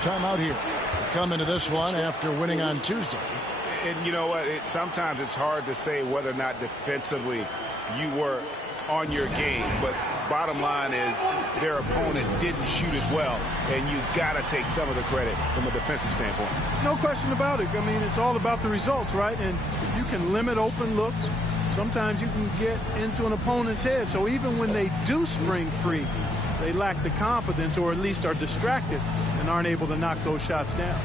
Time out here. They come into this one after winning on Tuesday. And you know what? Sometimes it's hard to say whether or not defensively you were on your game. But bottom line is their opponent didn't shoot it well. And you've got to take some of the credit from a defensive standpoint. No question about it. I mean, it's all about the results, right? And if you can limit open looks, sometimes you can get into an opponent's head. So even when they do spring free, they lack the confidence or at least are distracted and aren't able to knock those shots down.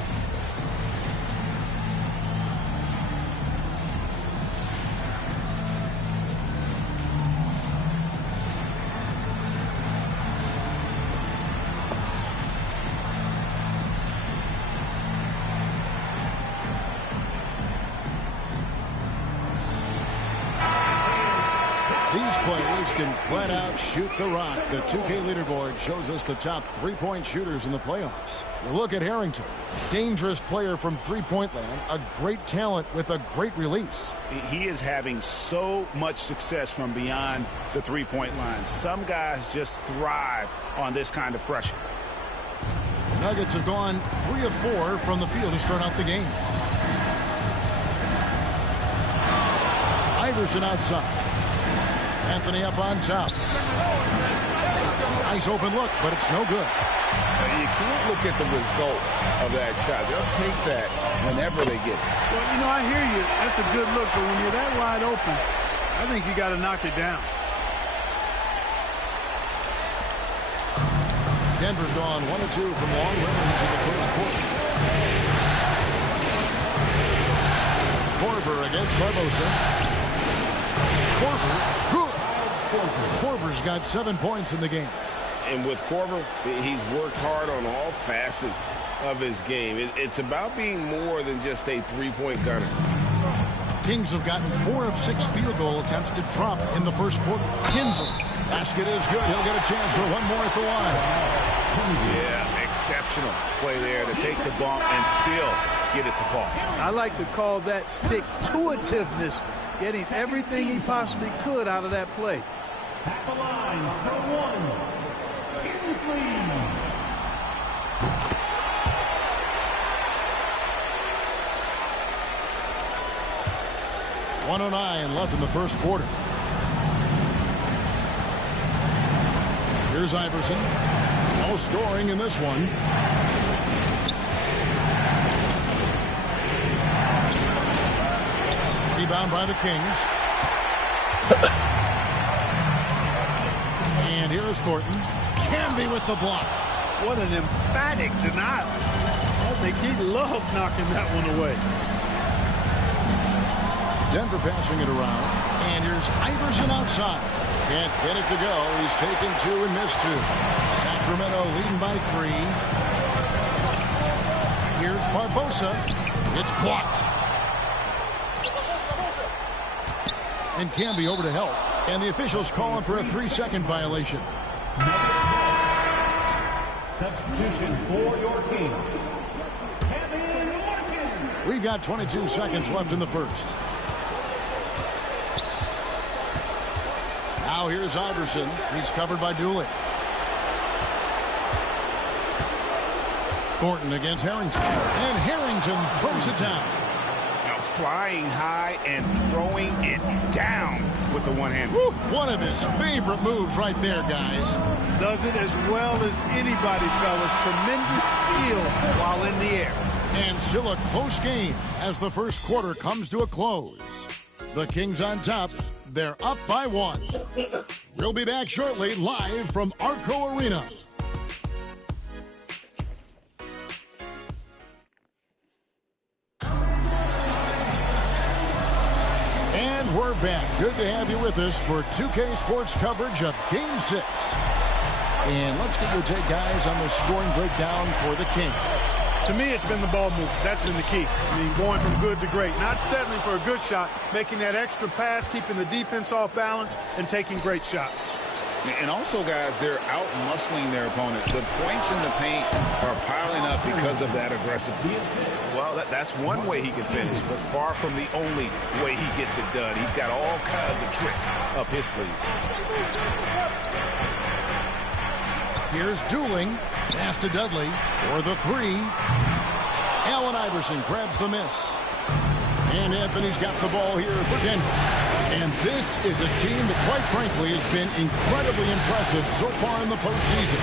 These players can flat out shoot the rock. The 2K leaderboard shows us the top three-point shooters in the playoffs. You look at Harrington, dangerous player from three-point land, a great talent with a great release. He is having so much success from beyond the three-point line. Some guys just thrive on this kind of pressure. The Nuggets have gone 3 of 4 from the field to start out the game. Iverson outside. Anthony up on top. Nice open look, but it's no good. You can't look at the result of that shot. They'll take that whenever they get it. Well, you know, I hear you. That's a good look, but when you're that wide open, I think you got to knock it down. Denver's gone 1 of 2 from long range in the first quarter. Korver against Barbosa. Korver, good. Korver's got 7 points in the game. And with Korver, he's worked hard on all facets of his game. It's about being more than just a three-point gunner. Kings have gotten 4 of 6 field goal attempts to drop in the first quarter. Kinsley, basket is good. He'll get a chance for one more at the line. Yeah, exceptional play there to take the bump and still get it to fall. I like to call that stick-to-itiveness, getting everything he possibly could out of that play. At the line for one, Tinsley. 1:09 left in the first quarter. Here's Iverson. No scoring in this one. Rebound by the Kings. And here's Thornton. Camby with the block. What an emphatic denial. I think he loves knocking that one away. Denver passing it around. And here's Iverson outside. Can't get it to go. He's taken 2 and missed 2. Sacramento leading by 3. Here's Barbosa. It's blocked. And Camby over to help. And the officials call him for a 3-second violation. Substitution for your Kings. Kevin Martin. We've got 22 seconds left in the first. Now here's Iverson. He's covered by Dooley. Thornton against Harrington. And Harrington throws it down. Now flying high and throwing it down with the one hand. One of his favorite moves right there, guys. Does it as well as anybody, fellas. Tremendous skill while in the air. And still a close game as the first quarter comes to a close. The Kings on top. They're up by 1. We'll be back shortly, live from Arco Arena. And we're back. Good to have you with us for 2K Sports coverage of Game 6. And let's get your take, guys, on the scoring breakdown for the Kings. To me, it's been the ball movement. That's been the key. I mean, going from good to great. Not settling for a good shot, making that extra pass, keeping the defense off balance, and taking great shots. And also, guys, they're out-muscling their opponent. The points in the paint are piling up because of that aggressiveness. Well, that's one way he can finish, but far from the only way he gets it done. He's got all kinds of tricks up his sleeve. Here's Dooling. Pass to Dudley for the three. Allen Iverson grabs the miss. And Anthony's got the ball here for Denver. And this is a team that, quite frankly, has been incredibly impressive so far in the postseason,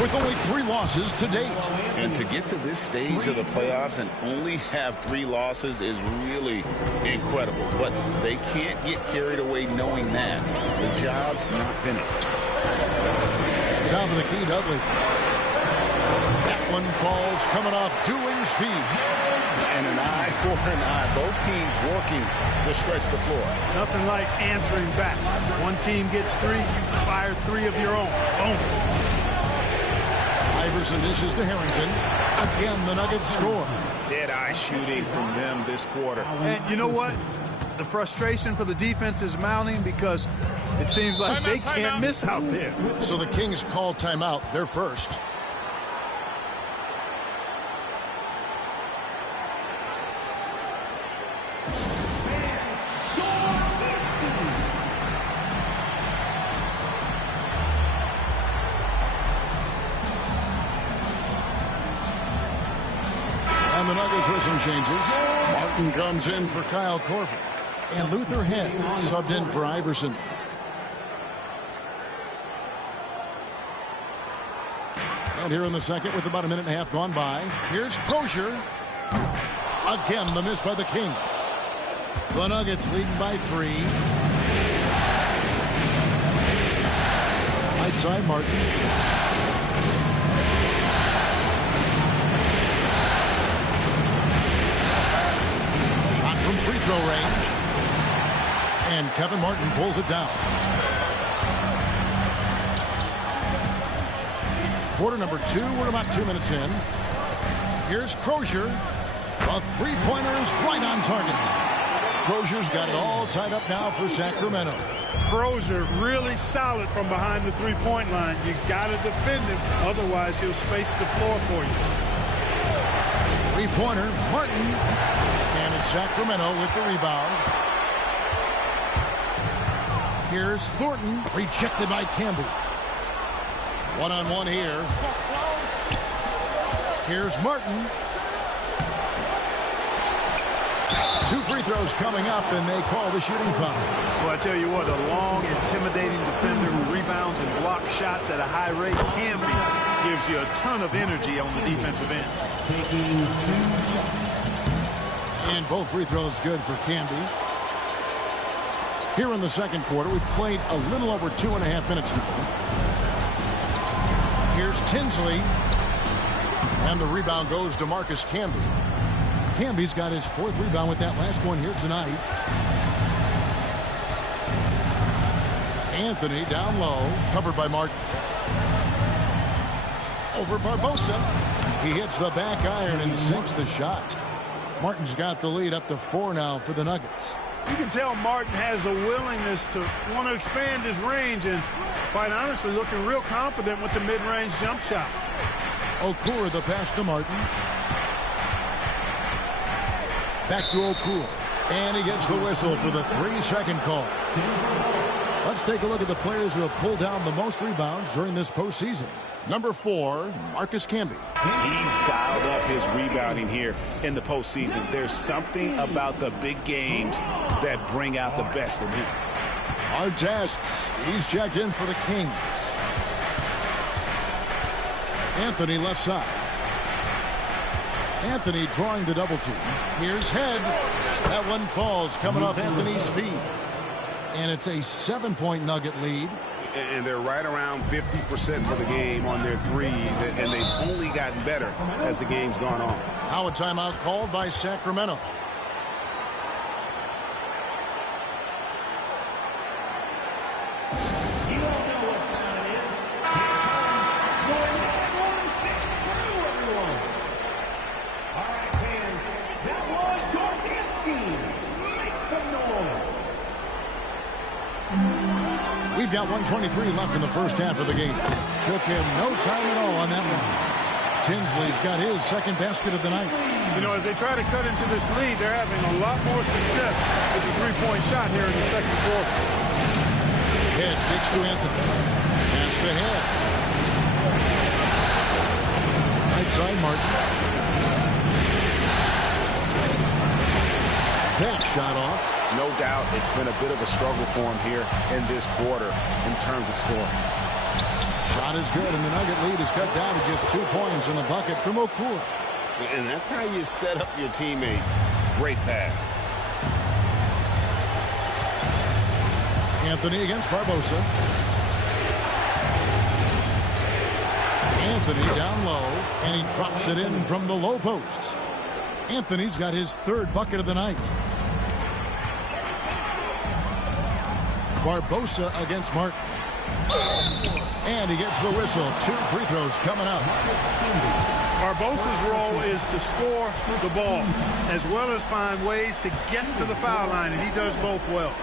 with only 3 losses to date. And to get to this stage of the playoffs and only have 3 losses is really incredible. But they can't get carried away knowing that. The job's not finished. Top of the key, Dudley. That one falls coming off Dooling's feet. And an eye for an eye. Both teams working to stretch the floor. Nothing like answering back. One team gets 3, you fire 3 of your own. Boom. Iverson dishes to Harrington. Again, the Nuggets score. Dead eye shooting from them this quarter. And you know what? The frustration for the defense is mounting because it seems like they can't miss out there. So the Kings call timeout. They're first. And the Nuggets with some changes. Martin comes in for Kyle Korver. And Luther Head subbed in for Iverson. And here in the second with about a minute and a half gone by. Here's Crozier. Again, the miss by the Kings. The Nuggets leading by 3. Right side, Martin. Shot from free throw range. And Kevin Martin pulls it down. Quarter number 2. We're about 2 minutes in. Here's Crozier. A three-pointer is right on target. Crozier's got it all tied up now for Sacramento. Crozier really solid from behind the three-point line. You got to defend him, otherwise he'll space the floor for you. Three-pointer, Martin. And it's Sacramento with the rebound. Here's Thornton, rejected by Camby. One-on-one here. Here's Martin. 2 free throws coming up, and they call the shooting foul. Well, I tell you what, a long, intimidating defender who rebounds and blocks shots at a high rate can be. Gives you a ton of energy on the defensive end. And both free throws good for Camby. Here in the second quarter, we've played a little over 2.5 minutes now. Here's Tinsley. And the rebound goes to Marcus Camby. Camby's got his 4th rebound with that last one here tonight. Anthony down low, covered by Martin. Over Barbosa. He hits the back iron and sinks the shot. Martin's got the lead up to 4 now for the Nuggets. You can tell Martin has a willingness to want to expand his range and, quite honestly, looking real confident with the mid-range jump shot. Okura the pass to Martin. Back to Okura. And he gets the whistle for the 3-second call. Let's take a look at the players who have pulled down the most rebounds during this postseason. Number 4, Marcus Camby. He's dialed up his rebounding here in the postseason. There's something about the big games that bring out the best in him. Artest, he's checked in for the Kings. Anthony left side. Anthony drawing the double team. Here's Head. That one falls coming off Anthony's feet. And it's a 7-point Nugget lead. And they're right around 50% for the game on their threes, and they've only gotten better as the game's gone on. Now a timeout called by Sacramento. You all know what time it is. Your 916 crew, everyone. All right, fans, that was your dance team. Make some noise. We've got 1:23 left in the first half of the game. Took him no time at all on that one. Tinsley's got his second basket of the night. You know, as they try to cut into this lead, they're having a lot more success with the three-point shot here in the second quarter. Head kicks to Anthony. Pass to Head. outside Martin. That shot off. No doubt it's been a bit of a struggle for him here in this quarter in terms of scoring. Shot is good, and the Nugget lead is cut down to just 2 points in the bucket from Okur. And that's how you set up your teammates. Great pass. Anthony against Barbosa. Anthony down low, and he drops it in from the low post. Anthony's got his 3rd bucket of the night. Barbosa against Martin. And he gets the whistle. 2 free throws coming up. Barbosa's role is to score the ball as well as find ways to get to the foul line, and he does both well.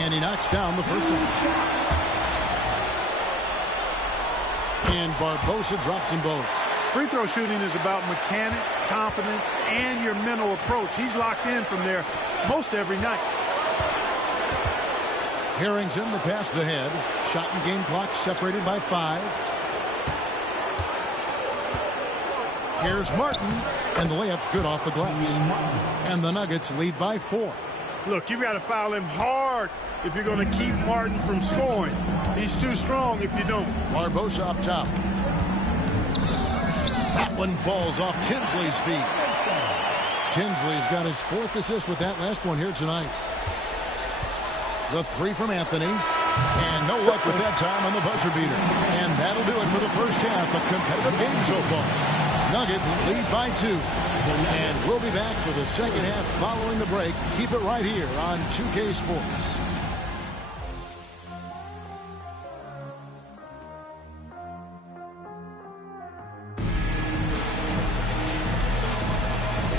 And he knocks down the first one. And Barbosa drops them both. Free throw shooting is about mechanics, confidence, and your mental approach. He's locked in from there most every night. Harrington, the pass ahead. Shot and game clock separated by 5. Here's Martin, and the layup's good off the glass. And the Nuggets lead by 4. Look, you've got to foul him hard if you're going to keep Martin from scoring. He's too strong if you don't. Barbosa up top. That one falls off Tinsley's feet. Tinsley's got his 4th assist with that last one here tonight. The 3 from Anthony. And no luck with that time on the buzzer beater. And that'll do it for the first half. A competitive game so far. Nuggets lead by 2. And we'll be back for the second half following the break. Keep it right here on 2K Sports.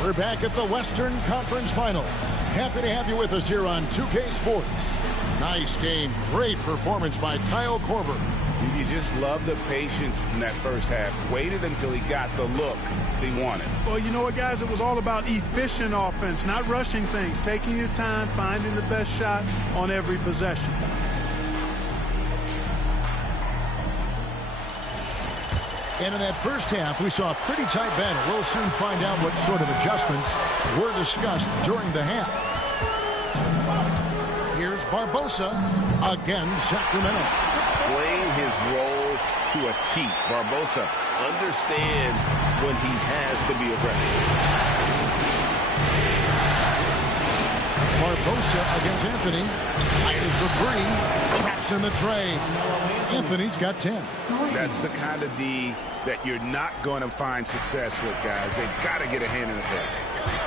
We're back at the Western Conference Final. Happy to have you with us here on 2K Sports. Nice game. Great performance by Kyle Korver. You just love the patience in that first half. Waited until he got the look he wanted. Well, you know what, guys? It was all about efficient offense, not rushing things, taking your time, finding the best shot on every possession. And in that first half, we saw a pretty tight battle. We'll soon find out what sort of adjustments were discussed during the half. Here's Barbosa against Sacramento. Playing his role to a T. Barbosa understands when he has to be aggressive. Barbosa against Anthony. Fires the 3. Traps in the tray. Anthony's got 10. That's the kind of D that you're not going to find success with, guys. They've got to get a hand in the face.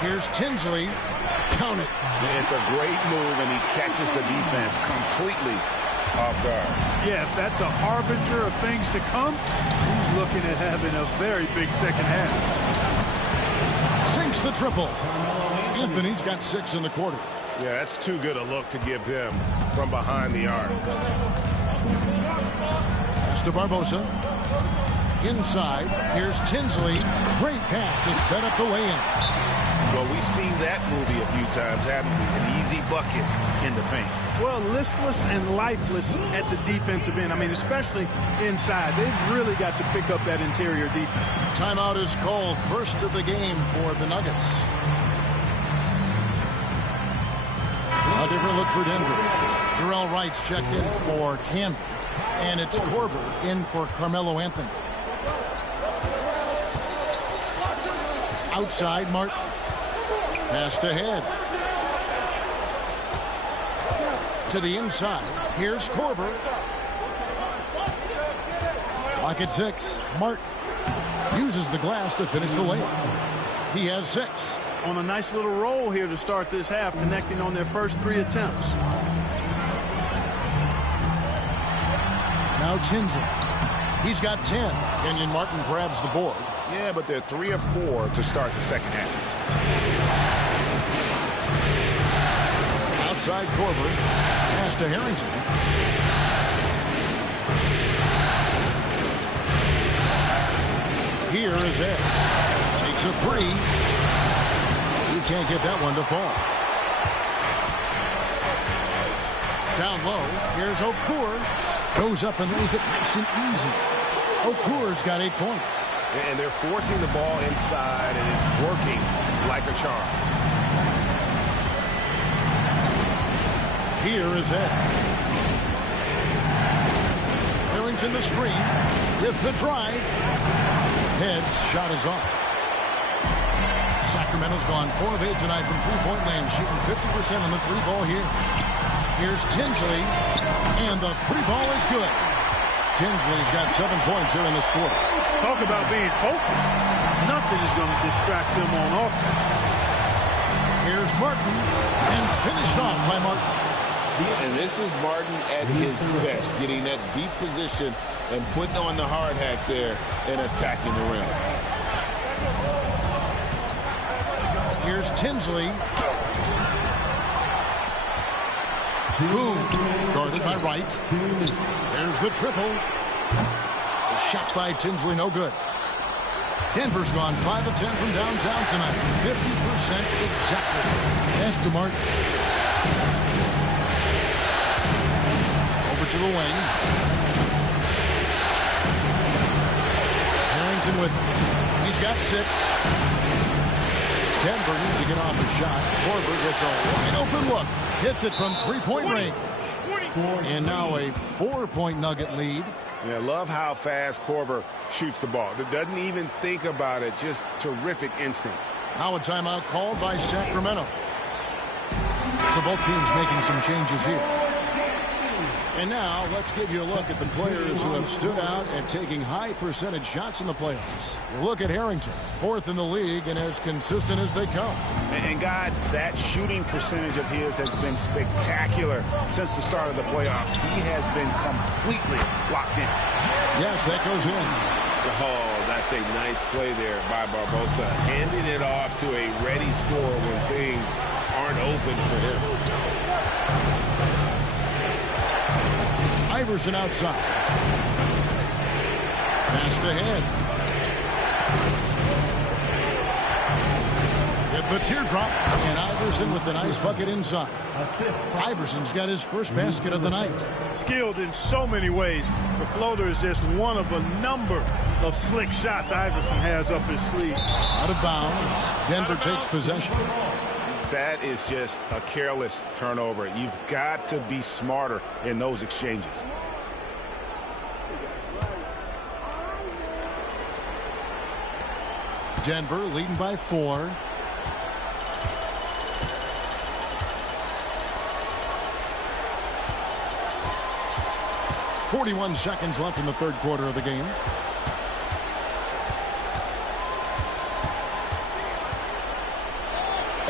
Here's Tinsley. Count it. It's a great move, and he catches the defense completely off guard. Yeah, if that's a harbinger of things to come, he's looking at having a very big second half. Sinks the triple. Anthony's got 6 in the quarter. Yeah, that's too good a look to give him from behind the arc. Pass to Barbosa. Inside, here's Tinsley. Great pass to set up the lay-in. Well, we've seen that movie a few times, haven't we? An easy bucket in the paint. Well, listless and lifeless at the defensive end. I mean, especially inside. They've really got to pick up that interior defense. Timeout is called. First of the game for the Nuggets. A different look for Denver. Jarrell Wright's checked in for Camden. And it's Korver in for Carmelo Anthony. Outside, Martin. Passed ahead. To the inside. Here's Korver. Clock at 6. Martin uses the glass to finish the layup. He has 6. On a nice little roll here to start this half, connecting on their first 3 attempts. Now Tinsley. He's got 10. Kenyon Martin grabs the board. Yeah, but they're 3 of 4 to start the second half. Outside Korver. Pass to Harrington. Here is Ed. Takes a 3. He can't get that one to fall. Down low. Here's Okur. Goes up and lays it nice and easy. Okur's got 8 points. And they're forcing the ball inside, and it's working like a charm. Here is Ed. Harrington the screen with the drive. Head's shot is off. Sacramento's gone 4 of 8 tonight from three-point land, shooting 50% on the three ball here. Here's Tinsley, and the three ball is good. Tinsley's got 7 points here in this quarter. Talk about being focused. Nothing is going to distract them on offense. Here's Martin, and finished off by Martin. And this is Martin at his best, getting that deep position and putting on the hard hat there and attacking the rim. Here's Tinsley. Boom. Guarded by Wright. There's the triple. The shot by Tinsley, no good. Denver's gone 5 of 10 from downtown tonight. 50% exactly. Pass to Martin. Over to the wing. Harrington with it. He's got 6. Denver needs to get off the shot. Korver gets a wide open look. Hits it from three-point range. And now a 4-point Nugget lead. Yeah, love how fast Korver shoots the ball. Doesn't even think about it. Just terrific instincts. Now a timeout called by Sacramento. So both teams making some changes here. And now let's give you a look at the players who have stood out at taking high percentage shots in the playoffs. You look at Harrington, 4th in the league and as consistent as they come. And guys, that shooting percentage of his has been spectacular since the start of the playoffs. He has been completely locked in. Yes, that goes in. Oh, that's a nice play there by Barbosa. Handing it off to a ready scorer when things aren't open for him. Iverson outside. Passed ahead. With the teardrop. And Iverson with the nice bucket inside. Iverson's got his first basket of the night. Skilled in so many ways. The floater is just one of a number of slick shots Iverson has up his sleeve. Out of bounds. Denver takes possession. That is just a careless turnover. You've got to be smarter in those exchanges. Denver leading by 4. .41 seconds left in the third quarter of the game.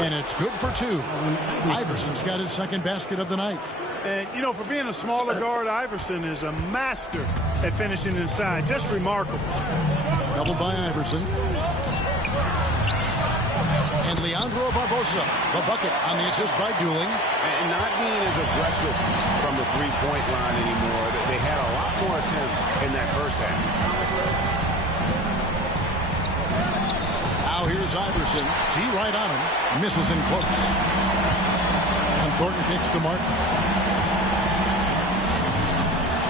And it's good for 2. Iverson's got his second basket of the night. And, you know, for being a smaller guard, Iverson is a master at finishing inside. Just remarkable. Doubled by Iverson. And Leandro Barbosa, the bucket on the assist by Dooling. And not being as aggressive from the three-point line anymore. They had a lot more attempts in that first half. Now here's Iverson. D right on him. Misses him close. And Thornton kicks to Martin.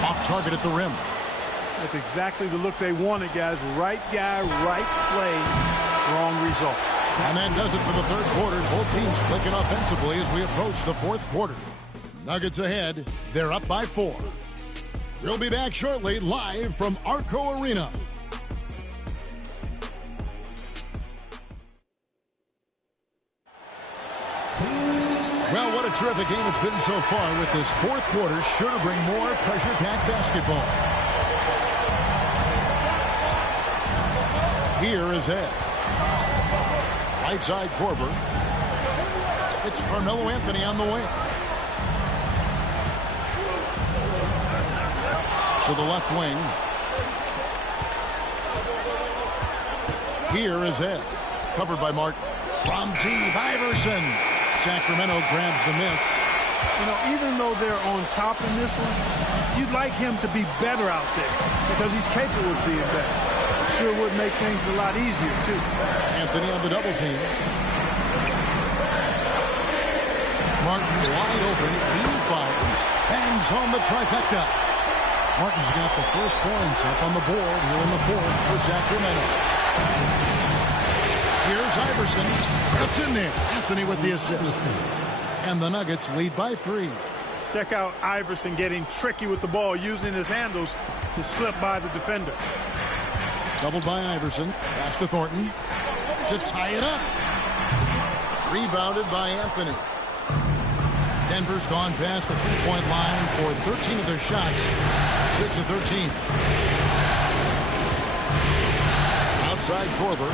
Off target at the rim. That's exactly the look they wanted, guys. Right guy, right play, wrong result. And that does it for the third quarter. Both teams clicking offensively as we approach the fourth quarter. Nuggets ahead. They're up by 4. We'll be back shortly, live from Arco Arena. Well, what a terrific game it's been so far, with this fourth quarter sure to bring more pressure-packed basketball. Here is Ed. Right side Korver. It's Carmelo Anthony on the wing. To the left wing. Here is Ed. Covered by Martin. From deep, Iverson. Sacramento grabs the miss. You know, even though they're on top in this one, you'd like him to be better out there because he's capable of being better. Sure would make things a lot easier, too. Anthony on the double team. Martin wide open. He fires. Bangs home the trifecta. Martin's got the first points up on the board here in the fourth for Sacramento. Here's Iverson. That's in there. Anthony with the assist. And the Nuggets lead by 3. Check out Iverson getting tricky with the ball, using his handles to slip by the defender. Doubled by Iverson. Pass to Thornton to tie it up. Rebounded by Anthony. Denver's gone past the three-point line for 13 of their shots. 6 of 13. Outside Korver.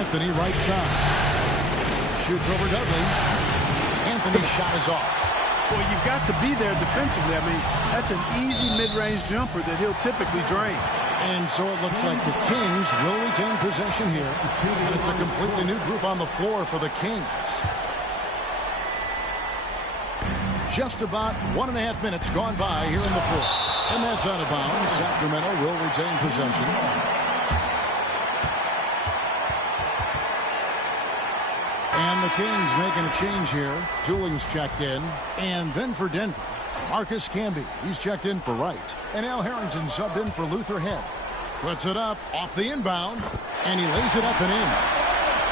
Anthony right side. Shoots over Dudley. Anthony's shot is off. Well, you've got to be there defensively. I mean, that's an easy mid-range jumper that he'll typically drain. And so it looks like the Kings will retain possession here. And it's a completely new group on the floor for the Kings. Just about 1.5 minutes gone by here in the fourth. And that's out of bounds. Sacramento will retain possession. And the Kings making a change here. Dooling's checked in. And then for Denver, Marcus Camby. He's checked in for Wright. And Al Harrington subbed in for Luther Head. Puts it up off the inbound. And he lays it up and in.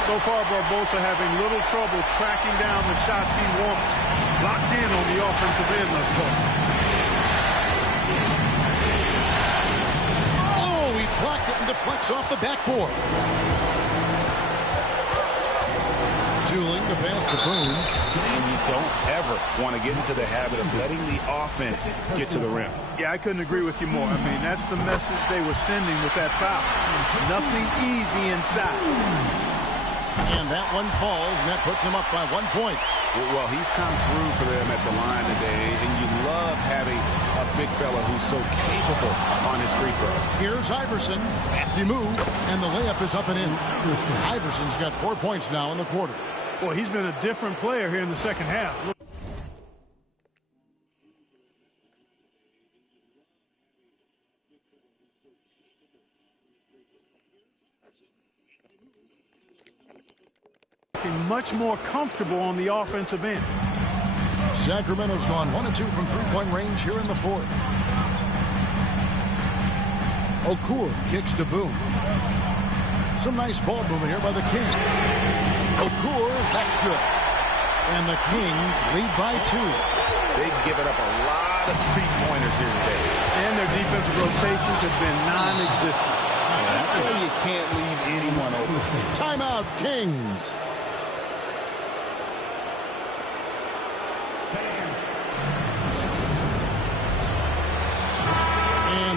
So far, Barbosa having little trouble tracking down the shots he wants. Locked in on the offensive end thus far. Oh, he blocked it and deflects off the backboard. Dooling the pass to Boone. And you don't ever want to get into the habit of letting the offense get to the rim. Yeah, I couldn't agree with you more. I mean, that's the message they were sending with that foul. Nothing easy inside. And that one falls, and that puts him up by 1 point. Well, he's come through for them at the line today, and you love having a big fella who's so capable on his free throw. Here's Iverson. Crafty move, and the layup is up and in. Iverson's got 4 points now in the quarter. Boy, he's been a different player here in the second half. Look. Much more comfortable on the offensive end. Sacramento's gone 1 of 2 from three-point range here in the fourth. Okur kicks to Boone. Some nice ball movement here by the Kings. Okur, that's good. And the Kings lead by 2. They've given up a lot of three-pointers here today. And their defensive rotations have been non-existent. That's why you can't leave anyone open. Timeout, Kings.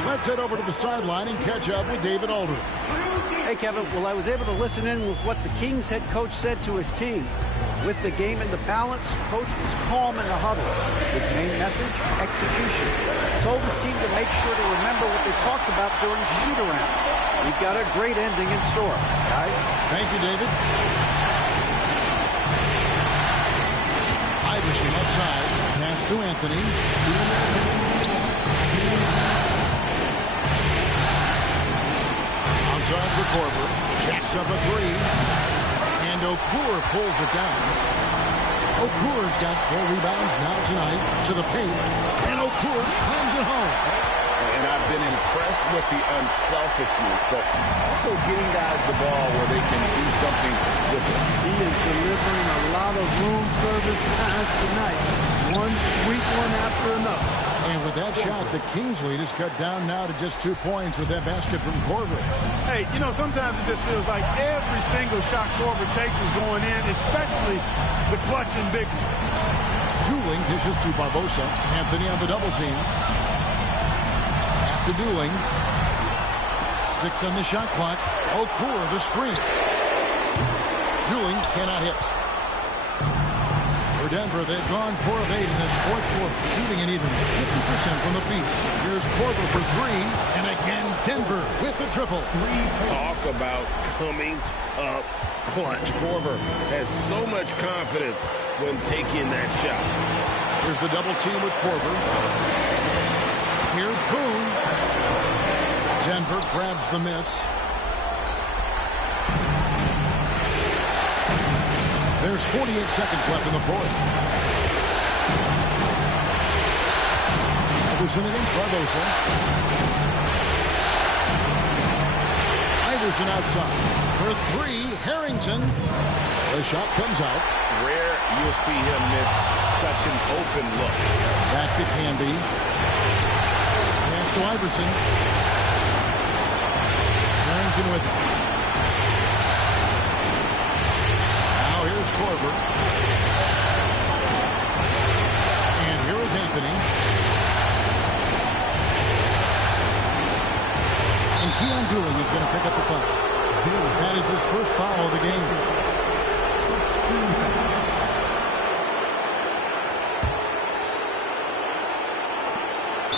Let's head over to the sideline and catch up with David Aldridge. Hey, Kevin. Well, I was able to listen in with what the Kings head coach said to his team. With the game in the balance, coach was calm in the huddle. His main message, execution. Told his team to make sure to remember what they talked about during shoot-around. We've got a great ending in store, guys. Thank you, David. Iverson outside. Pass to Anthony. Outside for Korver. Jacks up a 3. And Okur pulls it down. Okur's got 4 rebounds now tonight to the paint. And Okur slams it home. And I've been impressed with the unselfishness, but also getting guys the ball where they can do something with it. He is delivering a lot of room service times tonight. One sweet one after another. And with that shot, the Kings lead is cut down now to just 2 points with that basket from Korver. Hey, you know, sometimes it just feels like every single shot Korver takes is going in, especially the clutch and big ones. Dooling dishes to Barbosa. Anthony on the double team. Pass to Dooling. 6 on the shot clock. Okur the screen. Dooling cannot hit. For Denver, they've gone 4 of 8 in this fourth quarter, shooting an even 50% from the field. Here's Korver for 3, and again Denver with the triple. Talk about coming up clutch. Korver has so much confidence when taking that shot. Here's the double team with Korver. Here's Boone. Denver grabs the miss. There's 48 seconds left in the fourth. Iverson against Barbosa. Iverson outside. For three, Harrington. The shot comes out. Rare you'll see him miss such an open look. Back to Canby. Pass to Iverson. Harrington with it. Now here's Korver. And here is Anthony. And Keon Dooling is going to pick up the foul. That is his first foul of the game.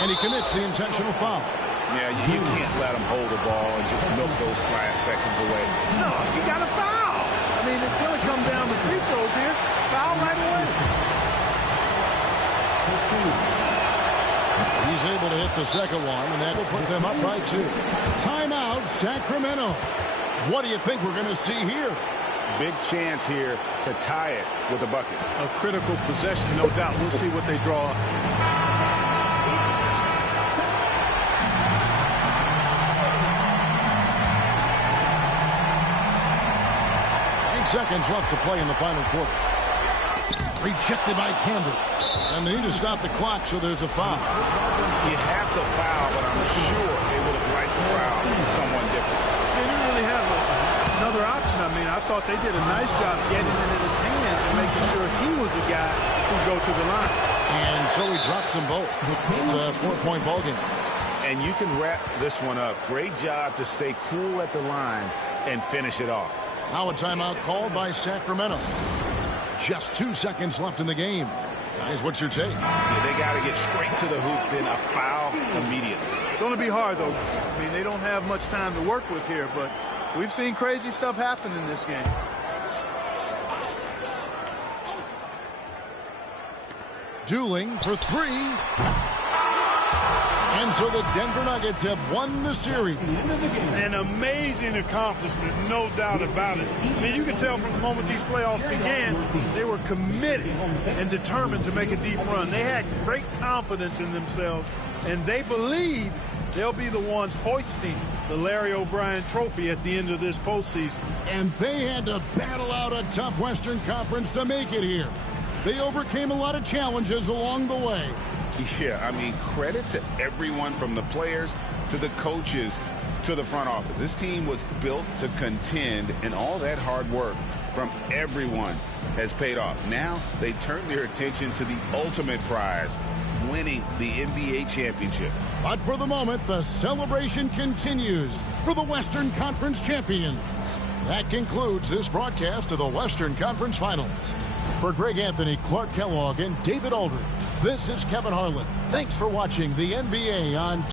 And he commits the intentional foul. Yeah, you can't let him hold the ball and just milk those last seconds away. No, you got to foul. I mean, it's going to come down to free throws here. Foul right away. He's able to hit the second one, and that will put them up by 2. Timeout, Sacramento. What do you think we're going to see here? Big chance here to tie it with a bucket. A critical possession, no doubt. We'll see what they draw up. 8 seconds left to play in the final quarter. Rejected by Campbell. And they need to stop the clock, so there's a foul. You have to foul, but I'm sure they would have liked to foul someone different. They didn't really have another option. I mean, I thought they did a nice job getting it in his hands and making sure he was the guy who'd go to the line. And so he drops them both. It's a 4-point ball game. And you can wrap this one up. Great job to stay cool at the line and finish it off. Now a timeout called by Sacramento. Just 2 seconds left in the game. Guys, what's your take? Yeah, they got to get straight to the hoop, then a foul immediately. It's going to be hard, though. I mean, they don't have much time to work with here, but we've seen crazy stuff happen in this game. Dooling for 3. And so the Denver Nuggets have won the series. An amazing accomplishment, no doubt about it. I mean, you can tell from the moment these playoffs began, they were committed and determined to make a deep run. They had great confidence in themselves, and they believe they'll be the ones hoisting the Larry O'Brien trophy at the end of this postseason. And they had to battle out a tough Western Conference to make it here. They overcame a lot of challenges along the way. Yeah, I mean, credit to everyone from the players to the coaches to the front office. This team was built to contend, and all that hard work from everyone has paid off. Now they turn their attention to the ultimate prize, winning the NBA championship. But for the moment, the celebration continues for the Western Conference champions. That concludes this broadcast of the Western Conference Finals. For Greg Anthony, Clark Kellogg, and David Aldridge, this is Kevin Harlan. Thanks for watching the NBA on